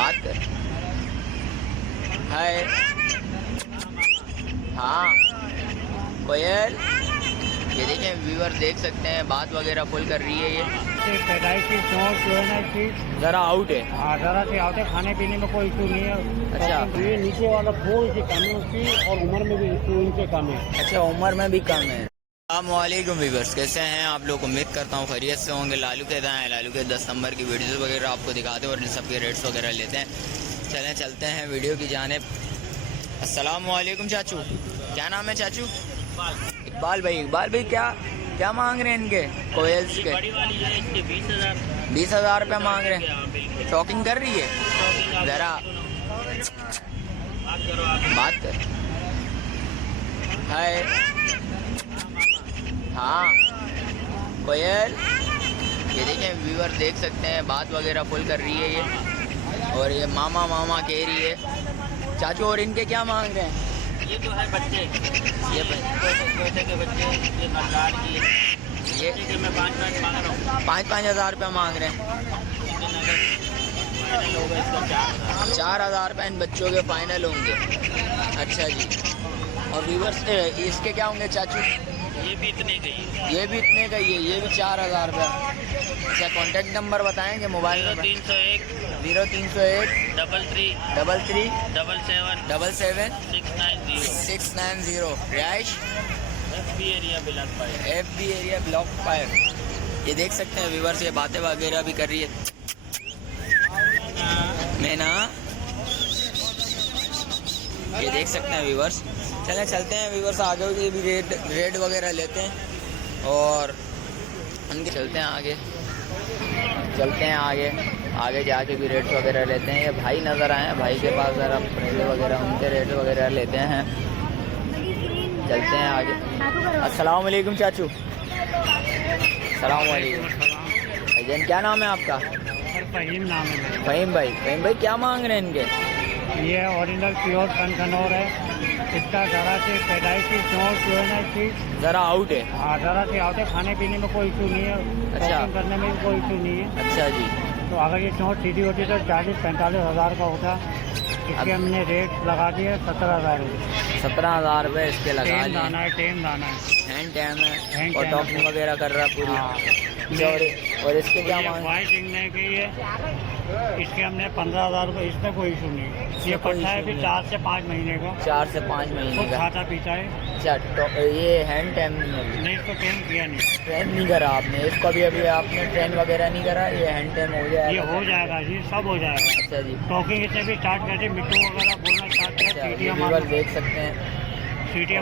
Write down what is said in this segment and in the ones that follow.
बात कर। हाय। हाँ कोयल, ये देखें व्यूअर देख सकते हैं, बात वगैरह फुल कर रही है। ये पैदाइशी शौक जो है ना चीज ज़रा आउट है। हाँ ज़रा से आउट है, खाने पीने में कोई इशू नहीं है। अच्छा। ये नीचे वाला 4 इंच कम है उसकी, और उम्र में भी 2 इंच कम है। अच्छा, उम्र में भी कम है। अस्सलामुअलैकुम व्यूअर्स, कैसे हैं आप लोग? उम्मीद करता हूँ खैरियत से होंगे। लालू के दाएँ लालू के 10 नंबर की वीडियोस वगैरह आपको दिखाते हैं और इन सब के रेट्स वगैरह लेते हैं। चलते हैं वीडियो की जानिब। अस्सलामुअलैकुम चाचू, क्या नाम है चाचू? इकबाल भाई क्या मांग रहे हैं इनके कोयल्स के? 20,000 रुपये मांग रहे हैं। शॉकिंग कर रही है, ज़रा बात कर। हाय। हाँ कोयल, ये देखें व्यूअर देख सकते हैं, बात वगैरह फुल कर रही है ये। और ये मामा कह रही है चाचू। और इनके क्या मांग रहे हैं? ये जो है बच्चे, ये छोटे के बच्चे, ये मजदार की, ये मैं 5 मांग रहा हूँ। 5 हज़ार रुपये मांग रहे हैं। फाइनल होगा इसका 4,000 रुपये इन बच्चों के फाइनल होंगे। अच्छा जी। और व्यूअर्स इसके क्या होंगे चाचू? ये भी इतने का ही है। ये भी इतने का ही है, ये भी 4,000 रुपये। अच्छा, कॉन्टैक्ट नंबर बताएंगे? Mobile number 0301 0301 33 33 77 77 690 690। रिहाइश FB area block 5। ये देख सकते हैं व्यूअर्स, ये बातें वगैरह भी कर रही है। मैं ना, ये देख सकते हैं व्यूअर्स। चलते हैं व्यूअर्स, आगे के भी रेट वगैरह लेते हैं और उनके चलते हैं आगे जाके भी रेट्स वगैरह लेते हैं। ये भाई नज़र आए हैं, भाई के पास ज़रा प्रेज़ वगैरह, उनके रेट वगैरह लेते हैं। चलते हैं आगे। अस्सलाम वालेकुम चाचू। अस्सलाम वालेकुम भाईजान, क्या नाम है आपका? फहीम नाम है। फहीम भाई क्या मांग रहे हैं इनके? ये ओरिजिनल प्योर कनकनौर है। इसका ज़रा से पैदाइशी शौक जो है ना चीज ज़रा आउट है। हाँ ज़रा से आउट है, खाने पीने में कोई इशू नहीं है। अच्छा। शॉपिंग करने में भी कोई इशू नहीं है। अच्छा जी। तो अगर ये चौंठ सीधी होती तो 40-45 हज़ार का होता। इसके हमने रेट लगा दिए 17,000 रुपये। 17,000 रुपये इसके लगा टेम लिए। दाना है, टेम दाना है, हैंड टैम है हैंड और टैम टॉकिंग है। वगैरह कर रहा है पूरी। हाँ। और इसके क्या मांग? वाइट इंगने की है, इसके हमने 15,000 रुपये। इसमें कोई इशू नहीं है। ये पट्टा है भी 4 से 5 महीने का। 4 से 5 महीने खुद का। खाता पीता है। अच्छा, तो ये हैंड टैम नहीं है? नहीं, इसको टेम किया नहीं। ट्रेन नहीं करा आपने इसको? अभी आपने ट्रेन वगैरह नहीं करा? ये हैंड टैम हो जाएगा? ये हो जाएगा जी, सब हो जाएगा। अच्छा जी। टॉकिंग इससे भी स्टार्ट करते, मिट्टू वगैरह बोलना स्टार्ट अच्छा, किया, ये सीटियाँ व्यूअर देख सकते हैं।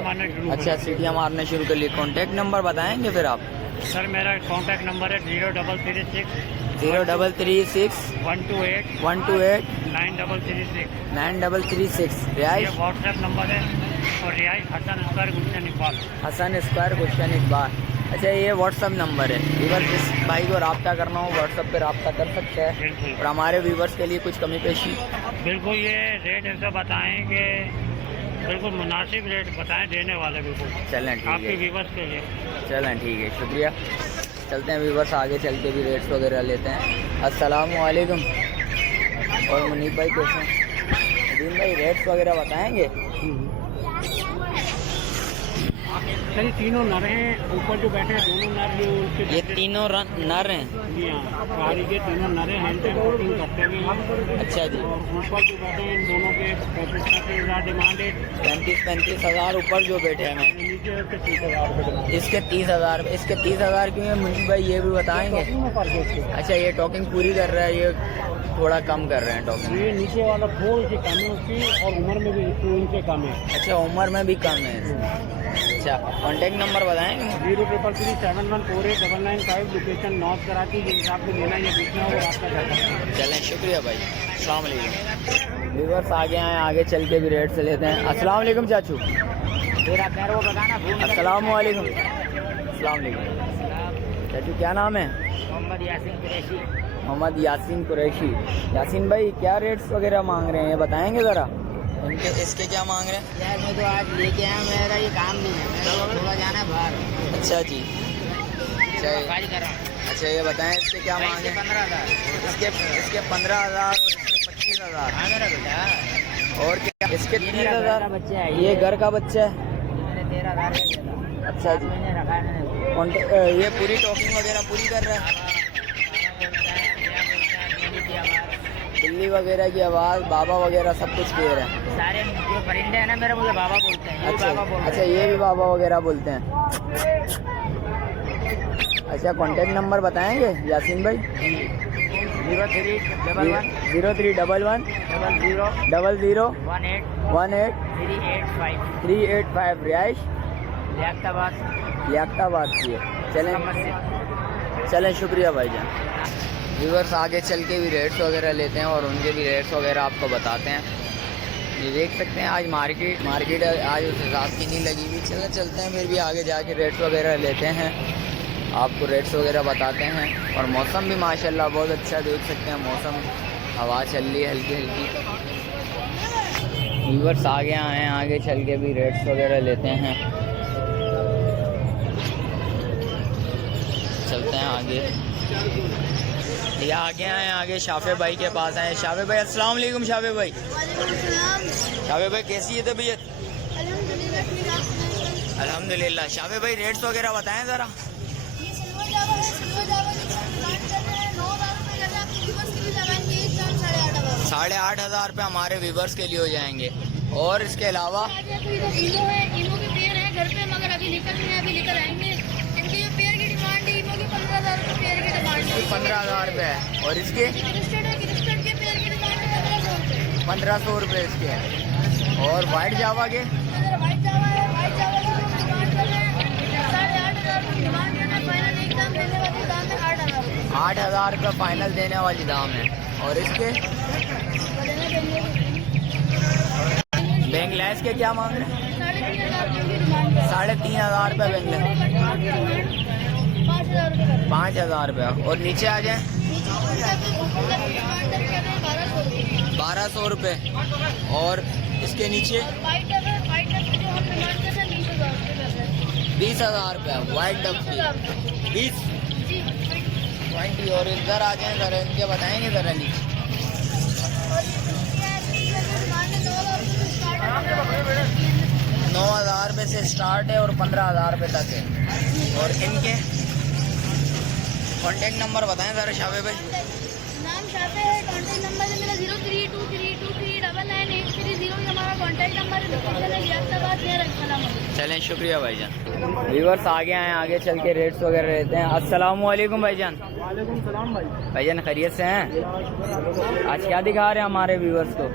मारना शुरू अच्छा, सीटियाँ मारना शुरू कर लिए। कॉन्टैक्ट नंबर बताएंगे फिर आप? सर मेरा कॉन्टैक्ट नंबर है 0336 0336 128 128 9336। 9336। ये रिहाइश व्हाट्सएप नंबर है। और रिहाइश हसन स्क्वायर गुलशन इकबाल। हसन स्क्वायर गुलशन इकबाल। अच्छा, ये व्हाट्सअप नंबर है। व्यूवर जिस भाई को रब्ता करना हो व्हाट्सअप पे रब्ता कर सकते हैं। बिल्कुल और हमारे व्यूवर्स के लिए कुछ कमी पेशी? बिल्कुल, ये रेट ऐसा बताएं कि बिल्कुल मुनासिब रेट बताएं, देने वाले बिल्कुल चलें ठीक आपके है। व्यूवर्स के लिए। चलें ठीक है, शुक्रिया। चलते हैं व्यूवर्स, आगे चल के भी रेट्स वगैरह लेते हैं। अस्सलाम वालेकुम। और मुनीब भाई कैसे हैं? नदीम भाई रेट्स वगैरह बताएंगे? सर ये तीनों नर हैं, ऊपर जो बैठे हैं दोनों नर, जो उनके ये तीनों नर हैं? जी हाँ, गाड़ी के तीनों नर हैं, हैंड टैग कोटिंग करते हुए हैं। अच्छा जी। और ऊपर जो बैठे हैं इन दोनों के 35,000 डिमांड है। 35 हज़ार ऊपर जो बैठे हैं। नीचे उसके 30,000 रुपये। इसके 30,000। इसके 30,000 क्यों है मुनीब भाई, ये भी बताएंगे? अच्छा, ये टॉकिंग पूरी कर रहा है, ये थोड़ा कम कर रहे हैं टॉकिंग। ये नीचे वाला 4 इंच कम है उसकी, और उम्र में भी 2 इंच कम है। अच्छा, उम्र में भी कम है। अच्छा, कॉन्टैक्ट नंबर बताएंगे? 0333 7148 995। Location north Karachi. जिन हिसाब से लेना ये पूछना हो आपका कर सकते हैं। चलें, शुक्रिया भाई। अस्सलाम वालेकुम। व्यूवर्स आगे आए, आगे चल के भी रेट से लेते हैं। अस्सलाम वालेकुम चाचू। तेरा पैर वो बताना। अस्सलाम वालेकुम। अस्सलाम वालेकुम चाचू, क्या नाम है? मोहम्मद यासीन कुरैशी। मोहम्मद यासीन कुरैशी। यासीन भाई क्या रेट्स वगैरह मांग रहे हैं, ये बताएंगे ज़रा? इनके इसके क्या मांग रहे हैं? यार मैं तो आज लेके आया, मेरा ये काम नहीं है, मेरा थोड़ा जाना है बाहर। अच्छा जी। अच्छा, ये बताएं इसके क्या मांग रहे हैं? 15,000। इसके 15,000 और इसके 30,000। हाँ मेरा बेटा। और क्या इसके ये 30,000? बच्चे है ये घर का बच्चा है। मैंने 13,000 का दिया था। अच्छा जी। मैंने रखा है मैंने। ये पूरी टॉकिंग वगैरह पूरी कर रहा है। बिल्ली वगैरह की आवाज़, बाबा वगैरह सब कुछ क्लियर है। सारे जो परिंदे हैं ना मेरे मुझे बाबा बोलते हैं। ये भी अच्छा बाबा बोलते अच्छा, ये भी बाबा वगैरह बोलते हैं। अच्छा, कांटेक्ट नंबर बताएंगे यासीन भाई? हैं। 0311 0311 00 18 18 385 385। रिहाइश लियाकताबाद की है। चलें मस्जिद। चलें, शुक्रिया भाईजान। व्यूअर्स आगे चल के भी रेट्स वगैरह लेते हैं और उनके भी रेट्स वगैरह आपको बताते हैं। ये देख सकते हैं आज मार्केट आज उस हिसाब की नहीं लगी हुई। चलते हैं फिर भी आगे जाके रेट्स वगैरह लेते हैं, आपको रेट्स वगैरह बताते हैं। और मौसम भी माशाल्लाह बहुत अच्छा, देख सकते हैं मौसम, हवा चल रही है हल्की हल्की। व्यूअर्स आगे आए हैं, आगे चल के भी रेट्स वगैरह लेते हैं। चलते हैं आगे। ये आगे आए, आगे शाफे भाई के पास आए। शाफे भाई अस्सलाम वालेकुम। शाफे भाई, शाफे भाई कैसी है तबीयत? अल्हम्दुलिल्लाह। शाफे भाई रेट्स वगैरह बताएं ज़रा। 8,500 रुपये हमारे व्यूवर्स के लिए हो जाएंगे। और इसके अलावा इमो के पेड़ है घर पे, मगर अभी निकल रहे हैं, अभी लेकर आएंगे। इनके जो पेड़ की डिमांड है, इमो की 15,000 रुपये पेड़ की डिमांड है। 15,000 रुपये है। और इसके क्रिस्टल के पेड़ की डिमांड है 1500 रुपये। 1500 रुपये इसके। और वाइट जावा के व्हाइट चावल है, व्हाइट चावल की डिमांड कर रहे हैं 8,500 रुपये की डिमांड है। फाइनल एक दाम देने वाली दाम है 8,000 रुपये। 8,000 रुपये फाइनल देने वाली दाम है। और इसके बेंगलाइस के क्या मांग रहे हैं? 3,500 की डिमांड है। 3,500 रुपये बेंगलाइस। 5,000 रुपये। 5,000 रुपये। और नीचे आ जाए 1200 रुपये। और इसके नीचे व्हाइट डब जो हम डिमांड करते हैं 20,000 रुपये। 20,000 रुपये वाइट डब की 20 जी 20। और इधर आ जाए ज़रा, इनके बताएंगे ज़रा नीचे। 9,000 रुपये से स्टार्ट है और 15,000 रुपये तक है। और इनके कॉन्टेक्ट नंबर बताएं ज़रा शाफे भाई। नाम चाहते हैं, कॉन्टैक्ट नंबर है मेरा 0323239830 हमारा कॉन्टैक्ट नंबर है। लोकेशन है लियाकताबाद नियर अल-फलाह। चलें, शुक्रिया भाईजान। व्यूअर्स आगे आए, आगे चल के रेट्स वगैरह रहते हैं। अस्सलाम वालेकुम भाईजान। वालेकुम सलाम भाई। भाईजान खैरियत से हैं? आज क्या दिखा रहे हैं हमारे व्यूअर्स को? आज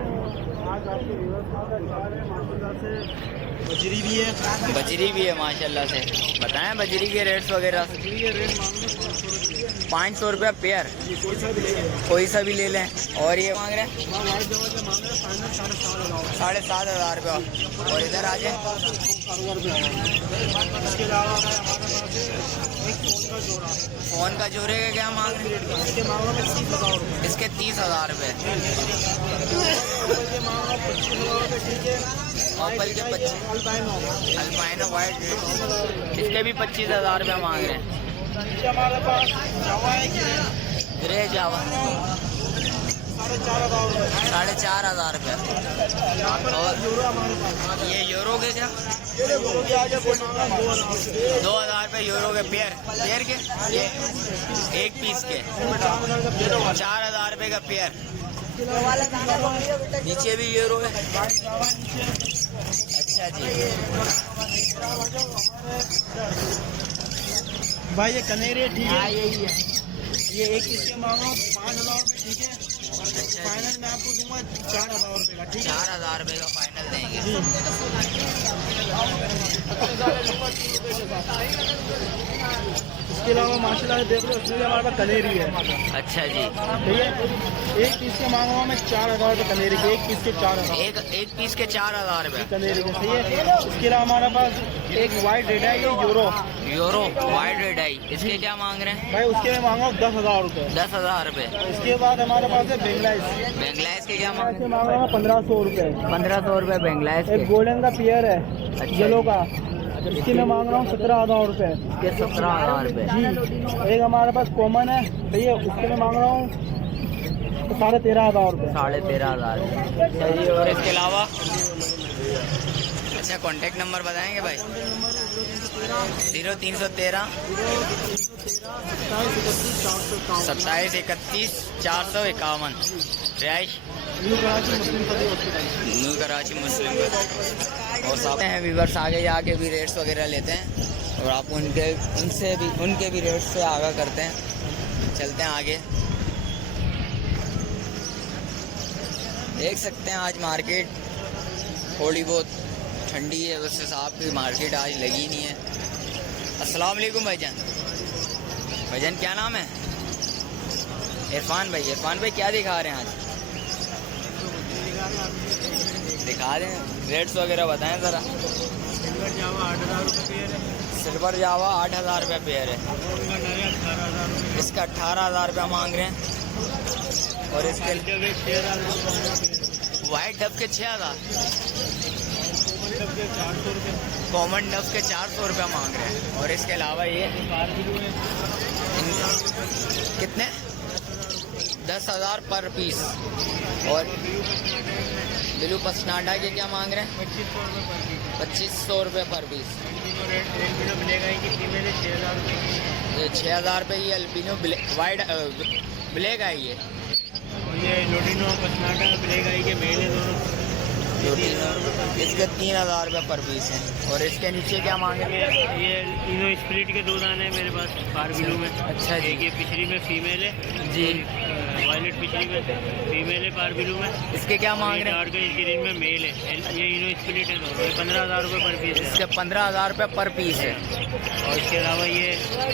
आपके व्यूअर्स का दिखा रहे हैं माशाल्लाह से बजरी भी है। बजरी भी है माशाल्लाह से। बताएं बजरी के रेट्स वगैरह। बजरी के रेट मांग रहे हैं 500 रुपये पेयर, कोई सा भी ले लें। कोई सा भी ले लें। और ये मांग रहे हैं व्हाइट जगह से मांग रहे हैं फाइनल 7,500। 7,500 रुपये। और इधर आ जाए कारोबार में है। इसके अलावा हमारे पास है एक फोन का जोड़ा। फ़ोन का जोड़े का क्या मांग रहे हैं? इसके मांग रहे हैं 30,000 रुपये। इसके 30,000 रुपये। इसके मांग रहे हैं 25,000 रुपये। ठीक है। एप्पल के 25, अल्पाइनो अल्पाइनो वाइट इसके भी 25,000 रुपये मांग रहे हैं। नीचे हमारे पास जावा है ग्रे जावा 4,500 रुपये। 4,500 रुपये। यहाँ पर और यूरो हमारे पास ये यूरो के क्या? यूरो के आगे कोई मांग रहा है 2,000। 2,000 रुपये यूरो के पेयर के। ये एक पीस के 4,000 रुपये का पेयर। नीचे भी यूरो है। अच्छा जी। भाई ये कनेरी ठीक है। यही है। ये एक इसके मांगो 5,000 रुपये। ठीक है। फाइनल मैं आपको दूंगा 4,000 रुपये का। ठीक है। 4,000 रुपये का फाइनल देंगे। इसके अलावा माशाल्लाह से देख लो, उसमें भी हमारे पास कनेरी है। अच्छा जी। ठीक है। एक पीस के मांगो मैं 4,000 रुपये कनेरी के। एक पीस के 4,000 एक पीस के 4,000 रुपये कनेरी के। सही है। इसके अलावा हमारे पास एक वाइट रेड है, ये यूरो वाइट रेड आई। इसके क्या मांग रहे हैं? भाई उसके मैं मांगा 10,000 रुपये। 10,000 रुपये। इसके बाद हमारे पास है बेंगलाइस। बेंगलाइस के क्या मांग इसके मांगा मैं 1,500 रुपये। 1,500 रुपये बेंगलाइस एक के। गोल्डन का पेयर है अच्छा। येलो का, इसकी मैं मांग रहा हूँ 17,000 रुपये। इसके 17,000 रुपये। जी। एक हमारे पास कॉमन है भैया, उसके मैं मांग रहा हूँ 13,500 रुपये। 13,500 चलिए। और इसके अलावा अच्छा कॉन्टेक्ट नंबर बताएंगे भाई? 0313 27 31 451। रिहाइश न्यू कराची मुस्लिम। और साथ हैं व्यूवर्स, आगे जाके भी रेट्स वगैरह लेते हैं और आप उनके भी रेट्स से आगाह करते हैं। चलते हैं आगे। देख सकते हैं आज मार्केट थोड़ी बहुत ठंडी है, उस हिसाब की मार्केट आज लगी नहीं है। अस्सलाम वालेकुम भाईजान। भाईजान क्या नाम है? इरफान भाई। इरफान भाई क्या दिखा रहे हैं आज? दिखा दें रेट्स वगैरह बताएं ज़रा। सिल्वर जावा 8,000 रुपये पेयर है। इसका 18,000 रुपया मांग रहे हैं। और इसके वाइट डब के 6,000, कॉमन डब के 400 रुपया मांग रहे हैं। और इसके अलावा ये कितने? 10,000 पर पीस। और ब्लू पसनाडा के क्या मांग रहे हैं? 2500 रुपये पर पीस। ये 6,000 रुपये। ये अल्बिनो वाइट ब्लैक आई है। ये लोडिनो पसनाडा ब्लैक आई के मेल है दोनों। इसके 3,000 रुपये पर पीस है। और इसके नीचे क्या मांग रहे हैं? ये इनो स्प्लिट के 2 दाने हैं मेरे पास पारबिलू में। अच्छा जी। एक ये पिछड़ी में फीमेल है जी। वायलेट पिछड़ी में फीमेल है पारबिलू में। इसके क्या मांग रहे हैं? डार्क ग्रीन में मेल है। ये इनो स्प्लिट है दोनों। ये 15,000 रुपये पर पीस है। इसके 15,000 रुपये पर पीस है। और इसके अलावा ये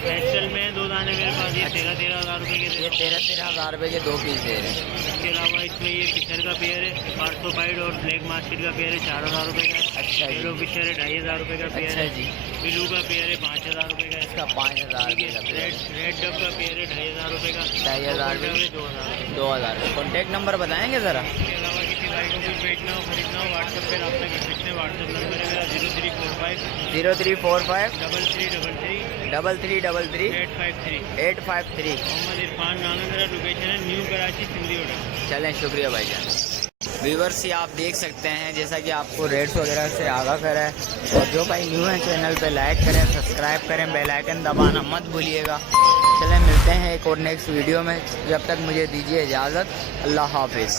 पेस्टल में 2 दाने मेरे पास। ये 13,000 रुपये के। ये 13,000 रुपये के 2 पीस दे रहे हैं। इसके अलावा इसमें ये फिशर का पेयर है 500 पाइड और ब्लैक मार्केट का पेयर है 4,000 रुपये का। अच्छा जी। येलो फिशर है 2,500 रुपये का पेयर अच्छा है जी। ब्लू का पेयर है 5,000 रुपये का। इसका 5,000 रुपये का पेयर। रेड डब का पेयर है 2,500 रुपये का। 2,500 रुपये। 2,000। 2,000। कॉन्टेक्ट नंबर बताएंगे ज़रा? इसके अलावा किसी भाई को कुछ बेचना हो खरीदना हो व्हाट्सएप पे रब्ता कर सकते हैं। व्हाट्सएप नंबर है मेरा 0345 0345 3333 3333 853। 853। मोहम्मद इरफान नाम है मेरा। लोकेशन है न्यू कराची सिंधी होटल। चलें, शुक्रिया भाईजान। व्यूवर्स ये आप देख सकते हैं जैसा कि आपको रेट्स वगैरह से आगाह करा है। और जो भाई न्यू है चैनल पे लाइक करें, सब्सक्राइब करें, बेल आइकन दबाना मत भूलिएगा। चलें मिलते हैं एक और नेक्स्ट वीडियो में। जब तक मुझे दीजिए इजाज़त। अल्लाह हाफिज़।